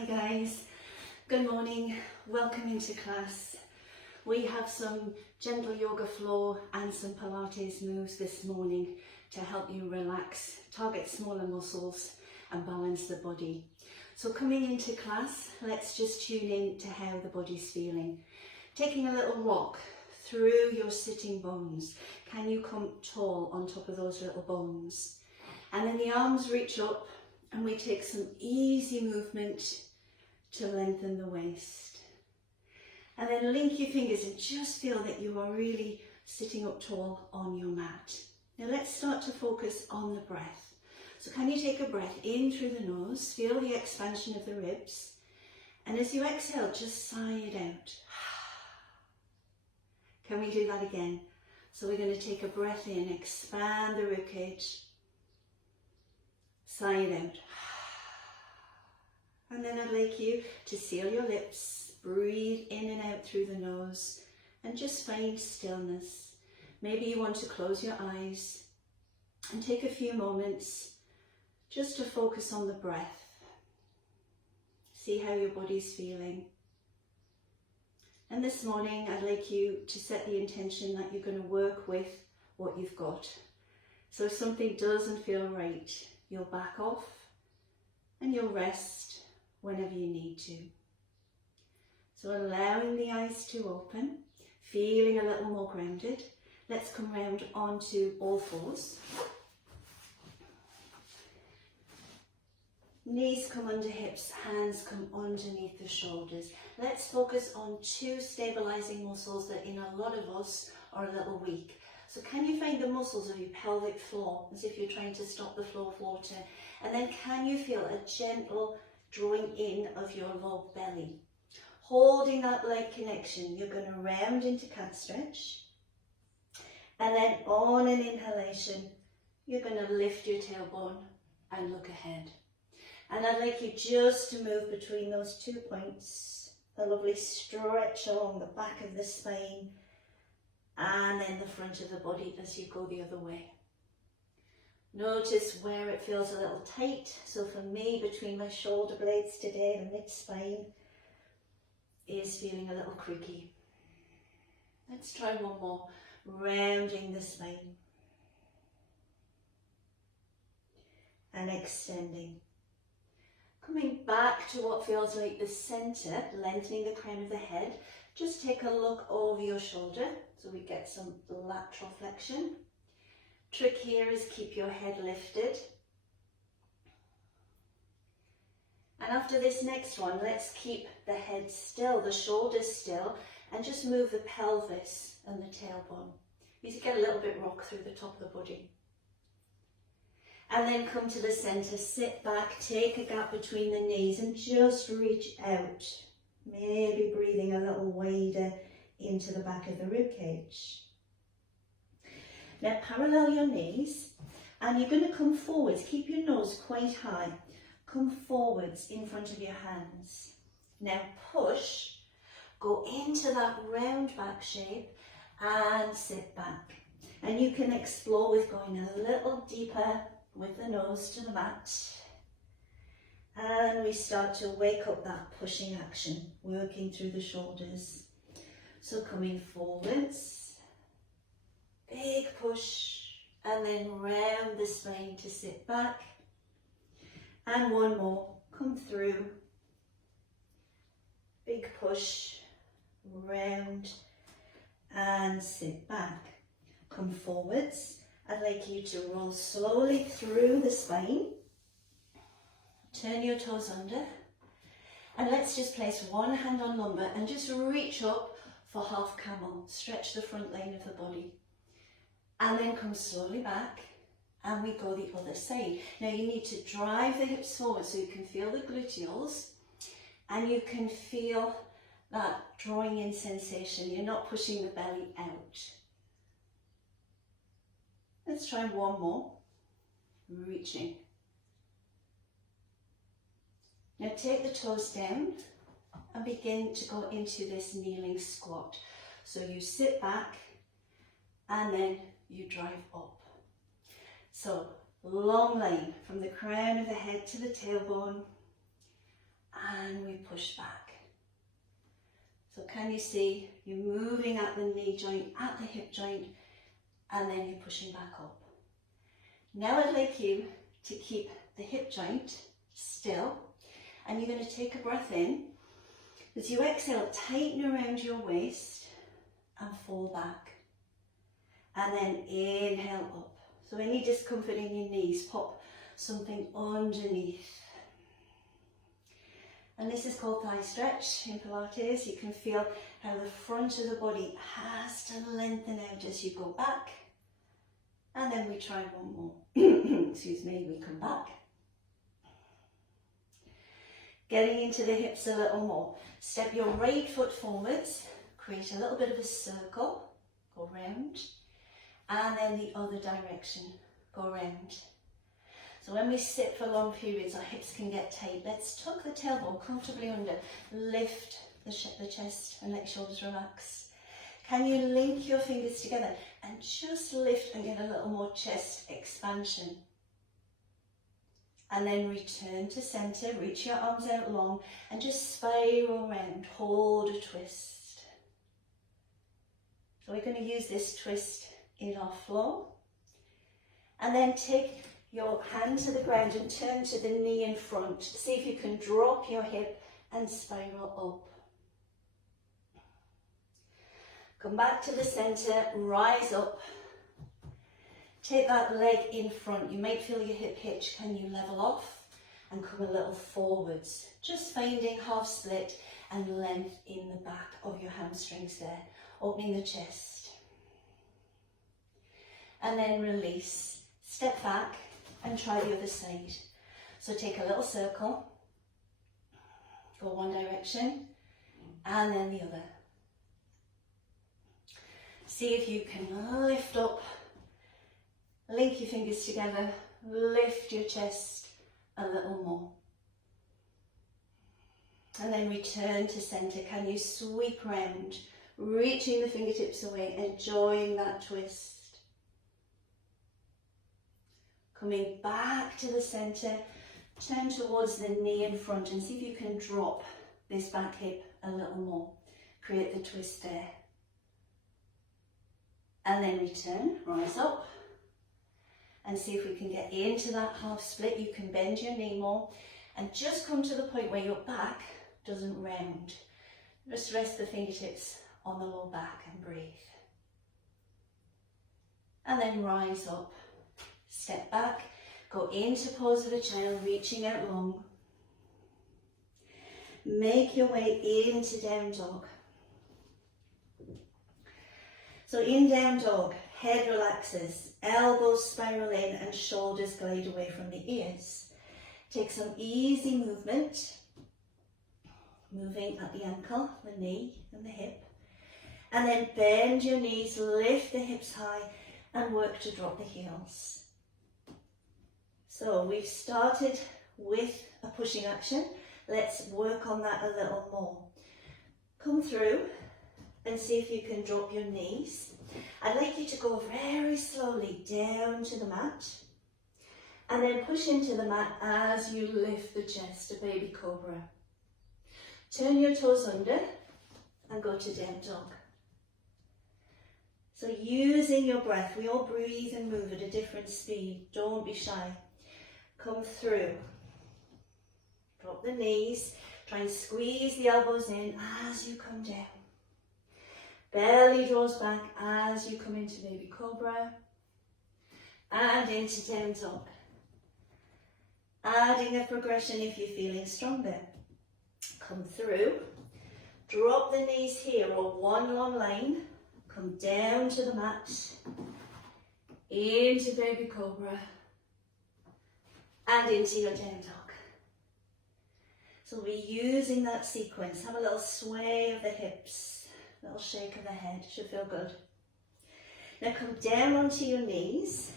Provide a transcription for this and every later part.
Hi guys, good morning, welcome into class. We have some gentle yoga floor and some Pilates moves this morning to help you relax, target smaller muscles and balance the body. So coming into class, let's just tune in to how the body's feeling. Taking a little rock through your sitting bones. Can you come tall on top of those little bones? And then the arms reach up and we take some easy movement to lengthen the waist. And then link your fingers and just feel that you are really sitting up tall on your mat. Now let's start to focus on the breath. So can you take a breath in through the nose, feel the expansion of the ribs, and as you exhale, just sigh it out. Can we do that again? So we're going to take a breath in, expand the ribcage, sigh it out. And then I'd like you to seal your lips, breathe in and out through the nose, and just find stillness. Maybe you want to close your eyes and take a few moments just to focus on the breath. See how your body's feeling. And this morning, I'd like you to set the intention that you're going to work with what you've got. So if something doesn't feel right, you'll back off and you'll rest whenever you need to. So allowing the eyes to open, feeling a little more grounded. Let's come round onto all fours. Knees come under hips, hands come underneath the shoulders. Let's focus on two stabilizing muscles that in a lot of us are a little weak. So can you find the muscles of your pelvic floor as if you're trying to stop the flow of water? And then can you feel a gentle drawing in of your low belly? Holding that leg connection, you're going to round into cat stretch. And then on an inhalation, you're going to lift your tailbone and look ahead. And I'd like you just to move between those 2 points, a lovely stretch along the back of the spine and then the front of the body as you go the other way. Notice where it feels a little tight. So for me, between my shoulder blades today, the mid-spine is feeling a little creaky. Let's try one more, rounding the spine and extending. Coming back to what feels like the center, lengthening the crown of the head. Just take a look over your shoulder so we get some lateral flexion. Trick here is keep your head lifted. And after this next one, let's keep the head still, the shoulders still, and just move the pelvis and the tailbone. You get a little bit rock through the top of the body. And then come to the center, sit back, take a gap between the knees and just reach out. Maybe breathing a little wider into the back of the rib cage. Now parallel your knees and you're going to come forwards. Keep your nose quite high. Come forwards in front of your hands. Now push, go into that round back shape and sit back. And you can explore with going a little deeper with the nose to the mat. And we start to wake up that pushing action, working through the shoulders. So coming forwards, big push, and then round the spine to sit back. And one more, come through, big push, round, and sit back. Come forwards. I'd like you to roll slowly through the spine. Turn your toes under. And let's just place one hand on lumbar and just reach up for half camel. Stretch the front line of the body. And then come slowly back and we go the other side. Now you need to drive the hips forward so you can feel the gluteals and you can feel that drawing in sensation. You're not pushing the belly out. Let's try one more, reaching. Now take the toes down and begin to go into this kneeling squat. So you sit back and then you drive up. So long line from the crown of the head to the tailbone and we push back. So can you see you're moving at the knee joint, at the hip joint, and then you're pushing back up. Now I'd like you to keep the hip joint still, and you're going to take a breath in. As you exhale, tighten around your waist and fall back. And then inhale up. So any discomfort in your knees, pop something underneath. And this is called thigh stretch in Pilates. You can feel how the front of the body has to lengthen out as you go back. And then we try one more. Excuse me, we come back. Getting into the hips a little more. Step your right foot forwards, create a little bit of a circle, go round, and then the other direction, go round. So when we sit for long periods, our hips can get tight. Let's tuck the tailbone comfortably under, lift the chest and let your shoulders relax. Can you link your fingers together and just lift and get a little more chest expansion? And then return to center, reach your arms out long and just spiral around, hold a twist. So we're going to use this twist in our floor. And then take your hand to the ground and turn to the knee in front. See if you can drop your hip and spiral up. Come back to the center, rise up. Take that leg in front. You might feel your hip hitch. Can you level off and come a little forwards? Just finding half split and length in the back of your hamstrings there. Opening the chest. And then release. Step back and try the other side. So take a little circle. Go one direction and then the other. See if you can lift up. Link your fingers together, lift your chest a little more. And then return to center. Can you sweep round, reaching the fingertips away, enjoying that twist. Coming back to the center, turn towards the knee in front and see if you can drop this back hip a little more. Create the twist there. And then return, rise up. And see if we can get into that half split. You can bend your knee more and just come to the point where your back doesn't round. Just rest the fingertips on the low back and breathe. And then rise up, step back, go into pose of a child, reaching out long. Make your way into down dog. So in down dog, head relaxes, elbows spiral in and shoulders glide away from the ears. Take some easy movement, moving at the ankle, the knee and the hip. And then bend your knees, lift the hips high and work to drop the heels. So we've started with a pushing action. Let's work on that a little more. Come through and see if you can drop your knees. I'd like you to go very slowly down to the mat and then push into the mat as you lift the chest, a baby cobra. Turn your toes under and go to down dog. So using your breath, we all breathe and move at a different speed. Don't be shy. Come through. Drop the knees. Try and squeeze the elbows in as you come down. Belly draws back as you come into baby cobra and into down dog. Adding a progression if you're feeling stronger. Come through, drop the knees here or one long line, come down to the mat, into baby cobra and into your down dog. So we'll be using that sequence. Have a little sway of the hips. Little shake of the head, should feel good. Now come down onto your knees,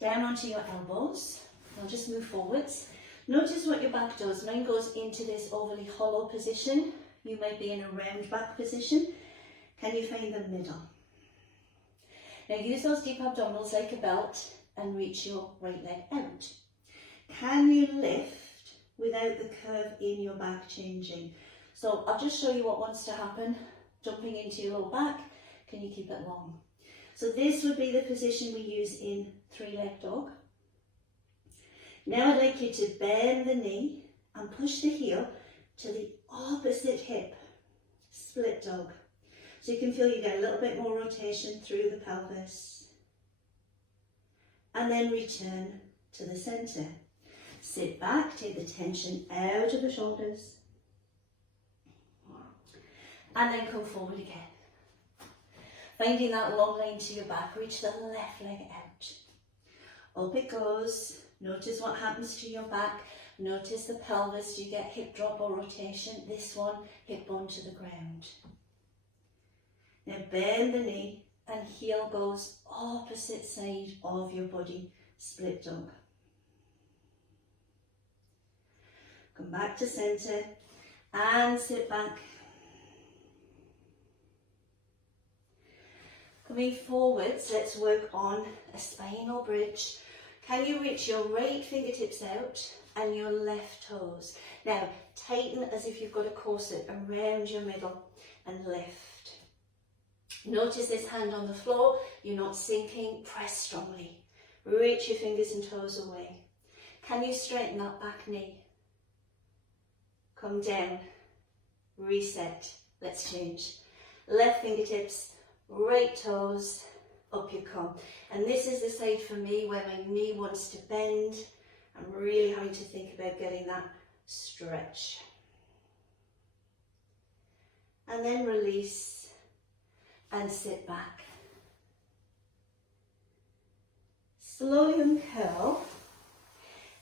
down onto your elbows. I'll just move forwards. Notice what your back does. Mine goes into this overly hollow position. You might be in a round back position. Can you find the middle? Now use those deep abdominals like a belt and reach your right leg out. Can you lift without the curve in your back changing. So I'll just show you what wants to happen. Jumping into your low back, can you keep it long? So this would be the position we use in three-leg dog. Now I'd like you to bend the knee and push the heel to the opposite hip, split dog. So you can feel you get a little bit more rotation through the pelvis. And then return to the centre. Sit back, take the tension out of the shoulders. And then come forward again. Finding that long line to your back, reach the left leg out. Up it goes. Notice what happens to your back. Notice the pelvis. Do you get hip drop or rotation? This one, hip bone to the ground. Now bend the knee and heel goes opposite side of your body, split dog. Come back to centre and sit back. Coming forwards, let's work on a spinal bridge. Can you reach your right fingertips out and your left toes? Now, tighten as if you've got a corset around your middle and lift. Notice this hand on the floor, you're not sinking, press strongly. Reach your fingers and toes away. Can you straighten that back knee? Come down, reset, let's change. Left fingertips, right toes, up you come. And this is the side for me where my knee wants to bend. I'm really having to think about getting that stretch. And then release and sit back. Slowly uncurl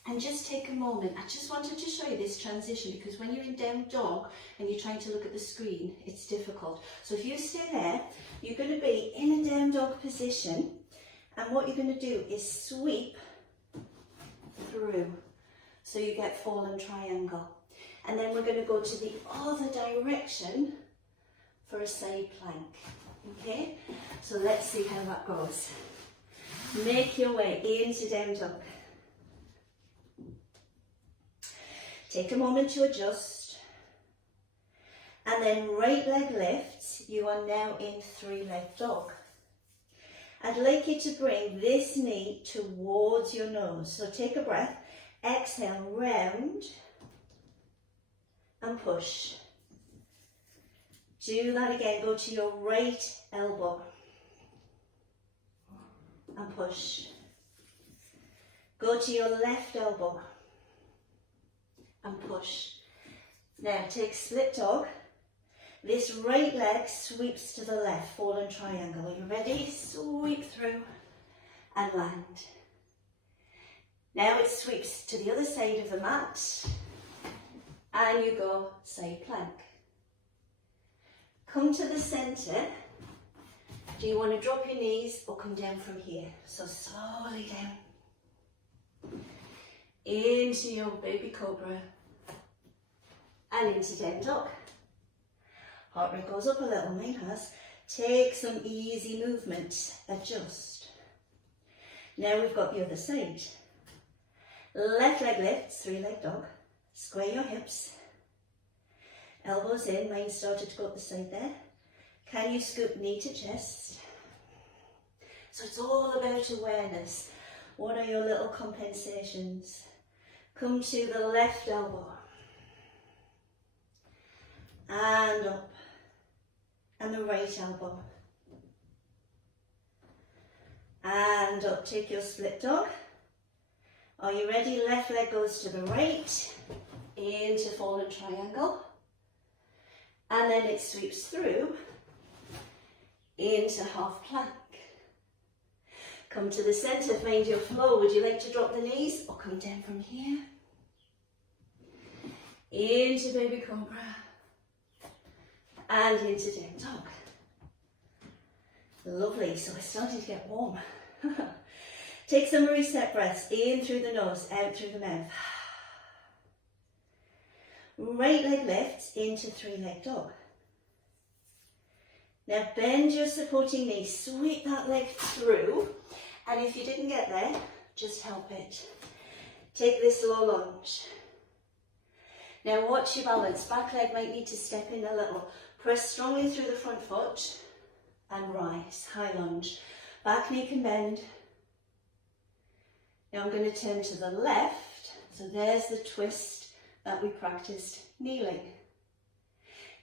and just take a moment. I just wanted to show you this transition because when you're in down dog and you're trying to look at the screen, it's difficult. So if you stay there, you're going to be in a down dog position, and what you're going to do is sweep through. So you get fallen triangle. And then we're going to go to the other direction for a side plank. Okay, so let's see how that goes. Make your way into down dog. Take a moment to adjust. And then right leg lifts. You are now in three-leg dog. I'd like you to bring this knee towards your nose. So take a breath. Exhale, round and push. Do that again. Go to your right elbow and push. Go to your left elbow and push. Now take split dog. This right leg sweeps to the left, fallen triangle. Are you ready? Sweep through and land. Now it sweeps to the other side of the mat and you go side plank. Come to the centre. Do you want to drop your knees or come down from here? So slowly down. Into your baby cobra and into down dog. Heart rate goes up a little, mine has. Take some easy movement, adjust. Now we've got the other side. Left leg lifts, three-leg dog. Square your hips. Elbows in, mine started to go up the side there. Can you scoop knee to chest? So it's all about awareness. What are your little compensations? Come to the left elbow. And up. And the right elbow. And up. Take your split dog. Are you ready? Left leg goes to the right. Into fallen triangle. And then it sweeps through into half plank. Come to the centre, find your flow. Would you like to drop the knees or come down from here? Into baby cobra. And into down dog. Lovely, so we're starting to get warm. Take some reset breaths, in through the nose, out through the mouth. Right leg lifts into three-leg dog. Now bend your supporting knee, sweep that leg through, and if you didn't get there, just help it. Take this low lunge. Now watch your balance. Back leg might need to step in a little. Press strongly through the front foot and rise. High lunge. Back knee can bend. Now I'm going to turn to the left. So there's the twist that we practiced kneeling.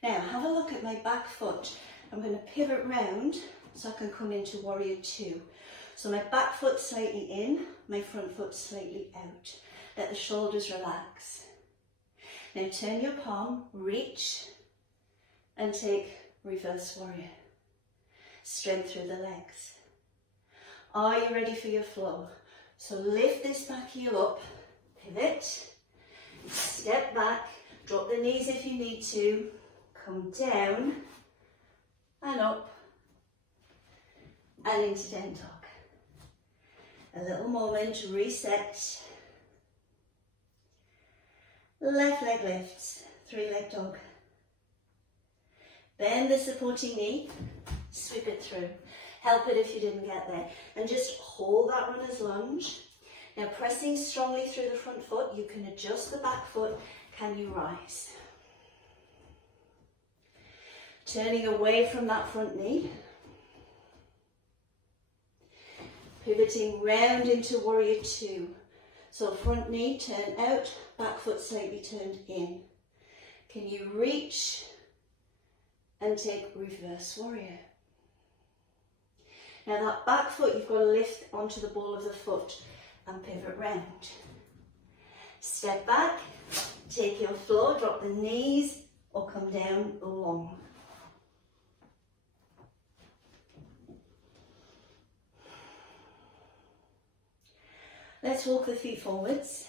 Now have a look at my back foot. I'm going to pivot round so I can come into warrior two. So my back foot slightly in, my front foot slightly out. Let the shoulders relax. Now turn your palm, reach, and take reverse warrior. Strength through the legs. Are you ready for your flow? So lift this back heel up, pivot, step back, drop the knees if you need to, come down and up and into down dog. A little moment, reset. Left leg lifts, three leg dog. Bend the supporting knee, sweep it through. Help it if you didn't get there. And just hold that runner's lunge. Now pressing strongly through the front foot, you can adjust the back foot. Can you rise? Turning away from that front knee. Pivoting round into warrior two. So front knee, turn out, back foot slightly turned in. Can you reach and take reverse warrior? Now that back foot, you've got to lift onto the ball of the foot and pivot round. Step back, take your floor, drop the knees or come down long. Let's walk the feet forwards.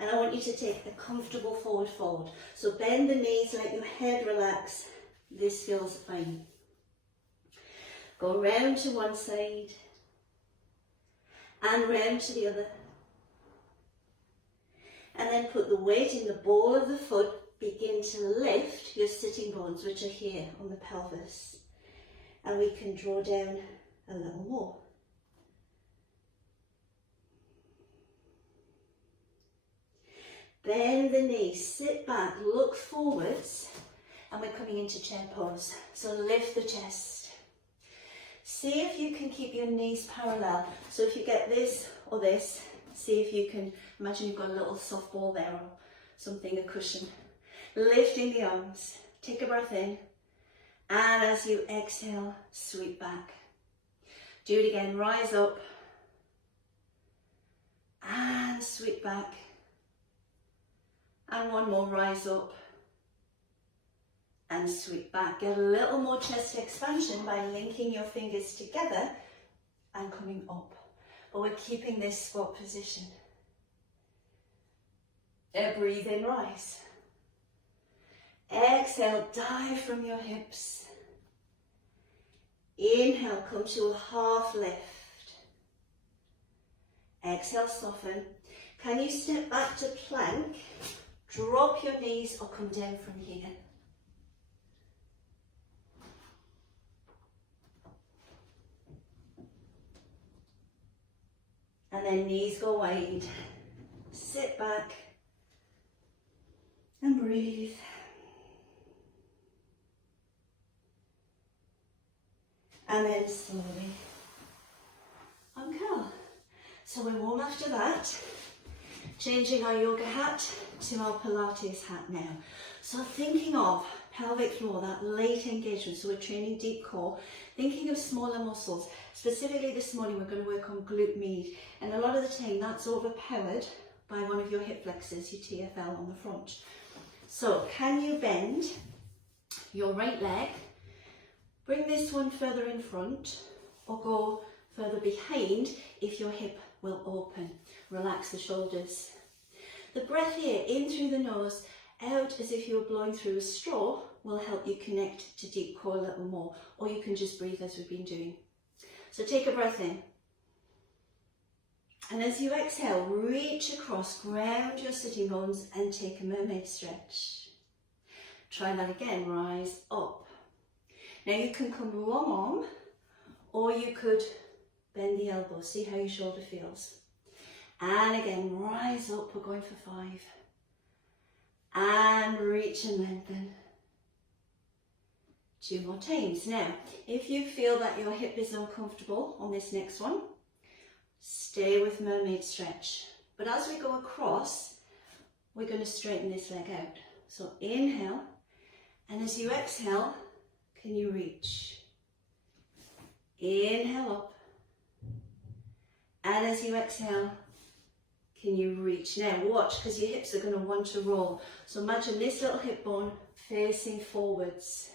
And I want you to take a comfortable forward fold. So bend the knees, let your head relax. This feels fine. Go round to one side and round to the other. And then put the weight in the ball of the foot. Begin to lift your sitting bones, which are here on the pelvis. And we can draw down a little more. Bend the knees, sit back, look forwards, and we're coming into chair pose. So lift the chest. See if you can keep your knees parallel. So if you get this or this, see if you can, imagine you've got a little softball there or something, a cushion. Lifting the arms, take a breath in, and as you exhale, sweep back. Do it again, rise up, and sweep back. And one more, rise up and sweep back. Get a little more chest expansion by linking your fingers together and coming up. But we're keeping this squat position. Breathe in, rise. Exhale, dive from your hips. Inhale, come to a half lift. Exhale, soften. Can you step back to plank? Drop your knees or come down from here. And then knees go wide. Sit back and breathe. And then slowly uncurl. So we're warm after that. Changing our yoga hat to our Pilates hat now. So thinking of pelvic floor, that late engagement, so we're training deep core, thinking of smaller muscles. Specifically this morning we're going to work on glute med, and a lot of the time that's overpowered by one of your hip flexors, your TFL on the front. So can you bend your right leg, bring this one further in front, or go further behind if your hip will open. Relax the shoulders. The breath here, in through the nose, out as if you were blowing through a straw, will help you connect to deep core a little more, or you can just breathe as we've been doing. So take a breath in. And as you exhale, reach across, ground your sitting bones and take a mermaid stretch. Try that again, rise up. Now you can come long arm, or you could bend the elbow, see how your shoulder feels. And again, rise up, we're going for 5. And reach and lengthen. 2 more times. Now, if you feel that your hip is uncomfortable on this next one, stay with mermaid stretch. But as we go across, we're going to straighten this leg out. So inhale, and as you exhale, can you reach? Inhale up, and as you exhale, can you reach? Now watch, because your hips are going to want to roll. So imagine this little hip bone facing forwards.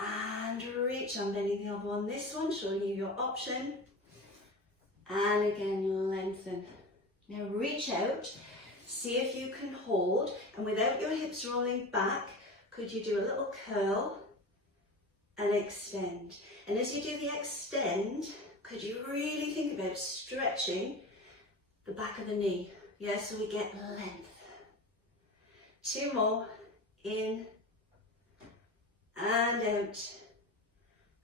And reach. I'm bending the elbow on this one, showing you your option. And again, lengthen. Now reach out. See if you can hold. And without your hips rolling back, could you do a little curl and extend? And as you do the extend, could you really think about stretching the back of the knee? Yeah, so we get length. 2 more. In and out.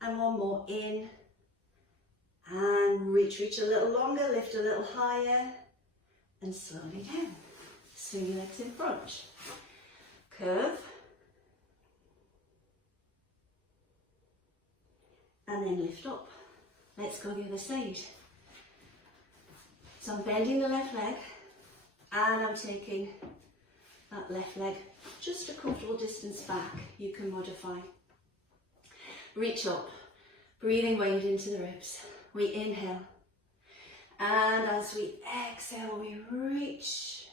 And 1 more. In and reach. Reach a little longer, lift a little higher, and slowly down. Swing your legs in front. Curve. And then lift up. Let's go the other side. So I'm bending the left leg, and I'm taking that left leg just a comfortable distance back. You can modify. Reach up, breathing weight into the ribs. We inhale, and as we exhale, we reach.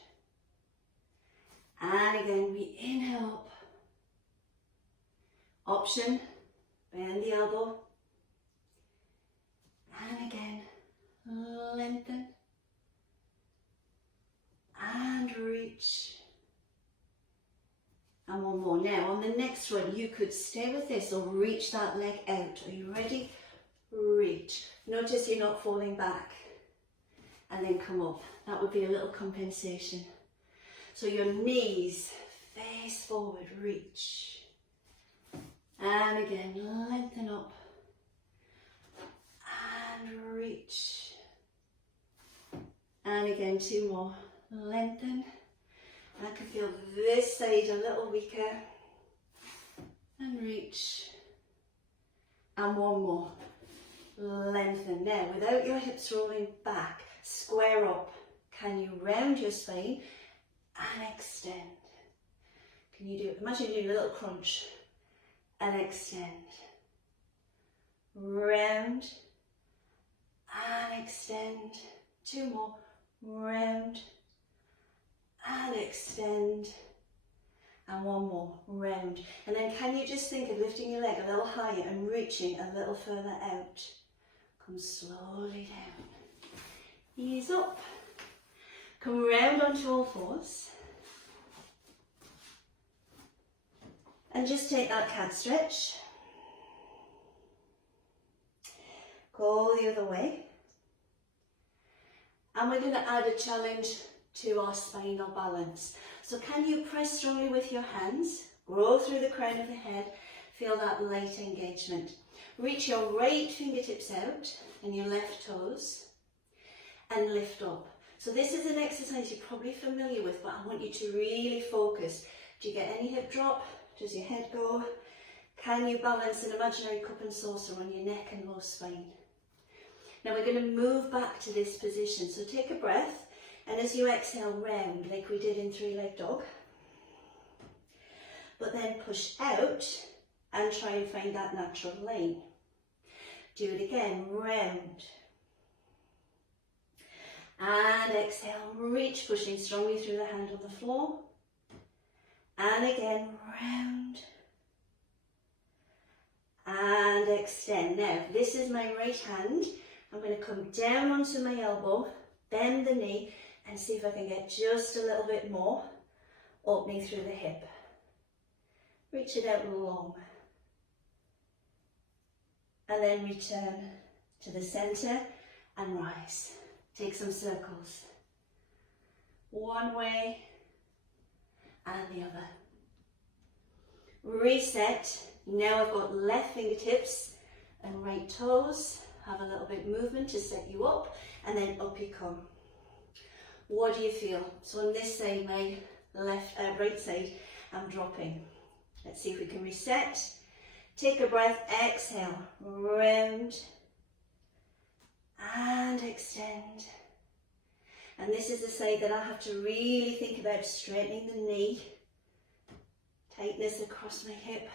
And again, we inhale up. Option, bend the elbow. And again, lengthen. And reach. And 1 more. Now on the next one, you could stay with this or reach that leg out. Are you ready? Reach. Notice you're not falling back. And then come up. That would be a little compensation. So your knees face forward, reach. And again, lengthen up. And reach. And again, 2 more. Lengthen. I can feel this side a little weaker. And reach. And 1 more. Lengthen. Now, without your hips rolling back, square up. Can you round your spine and extend? Can you do it? Imagine you do a little crunch and extend. Round and extend. 2 more. Round and extend. And 1 more. Round. And then can you just think of lifting your leg a little higher and reaching a little further out? Come slowly down. Ease up. Come round onto all fours. And just take that cat stretch. Go the other way. And we're going to add a challenge to our spinal balance. So can you press strongly with your hands, grow through the crown of the head, feel that light engagement. Reach your right fingertips out and your left toes and lift up. So this is an exercise you're probably familiar with, but I want you to really focus. Do you get any hip drop? Does your head go? Can you balance an imaginary cup and saucer on your neck and low spine? Now we're going to move back to this position. So take a breath, and as you exhale, round like we did in 3-leg dog. But then push out and try and find that natural line. Do it again, round. And exhale, reach, pushing strongly through the hand on the floor. And again, round. And extend. Now, this is my right hand. I'm going to come down onto my elbow, bend the knee, and see if I can get just a little bit more opening through the hip. Reach it out long. And then return to the center and rise. Take some circles. One way and the other. Reset. Now I've got left fingertips and right toes. Have a little bit of movement to set you up, and then up you come. What do you feel? So on this side, my right side, I'm dropping. Let's see if we can reset. Take a breath, exhale, round and extend. And this is the side that I have to really think about straightening the knee, tightness across my hip,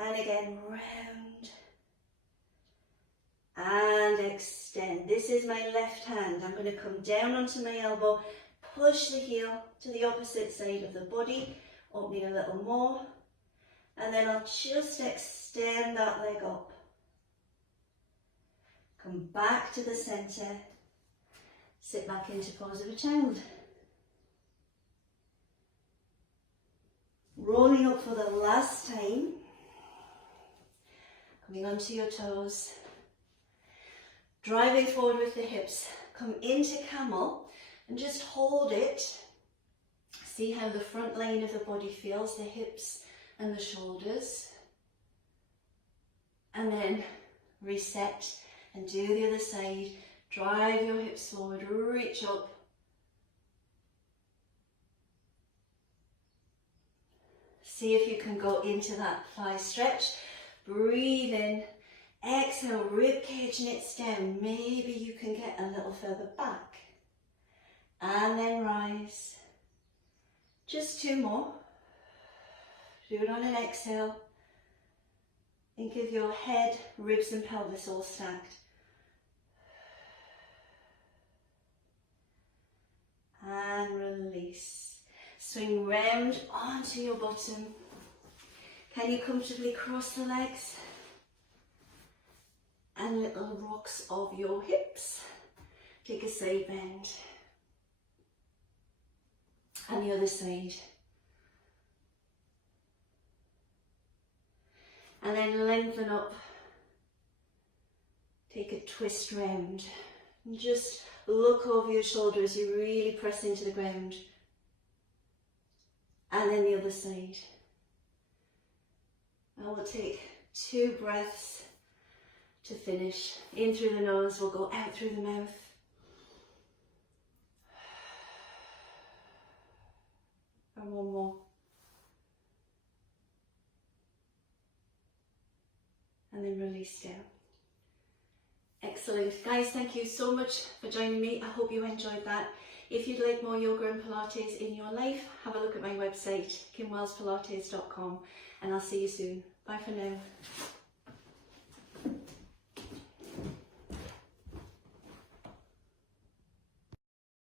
and again, round and extend. This is my left hand. I'm going to come down onto my elbow, push the heel to the opposite side of the body, opening a little more, and then I'll just extend that leg up. Come back to the centre, sit back into pose of a child. Rolling up for the last time, coming onto your toes, driving forward with the hips, come into camel and just hold it. See how the front line of the body feels, the hips and the shoulders. And then reset and do the other side. Drive your hips forward, reach up. See if you can go into that thigh stretch. Breathe in, exhale, rib cage knits down. Maybe you can get a little further back. And then rise. Just 2 more. Do it on an exhale. Think of your head, ribs and pelvis all stacked. And release. Swing round onto your bottom. Can you comfortably cross the legs? And little rocks of your hips. Take a side bend. And the other side. And then lengthen up. Take a twist round. And just look over your shoulder as you really press into the ground. And then the other side. And we'll take 2 breaths to finish. In through the nose, we'll go out through the mouth. And 1 more. And then release down. Excellent. Guys, thank you so much for joining me. I hope you enjoyed that. If you'd like more yoga and Pilates in your life, have a look at my website, kimwellspilates.com, and I'll see you soon. Bye for now.